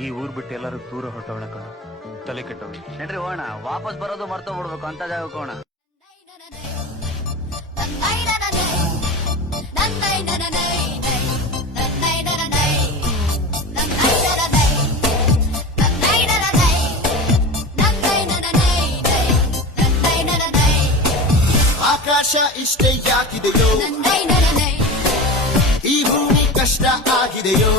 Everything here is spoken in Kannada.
ಈ ಊರ್ ಬಿಟ್ಟು ಎಲ್ಲರೂ ದೂರ ಹೊರಟವಣ ಕಣ, ತಲೆ ಕೆಟ್ಟವಳು. ನಡ್ರಿ ಹೋಣ, ವಾಪಸ್ ಬರೋದು ಮರ್ತೋ ಬಿಡ್ಬೇಕು ಅಂತ ಜಾಗಕ್ಕೆ ಹೋಣ. ಆಕಾಶ ಇಷ್ಟೇ ಯಾಕಿದೆಯೋ, ಈ ಭೂಮಿ ಕಷ್ಟ ಆಗಿದೆಯೋ,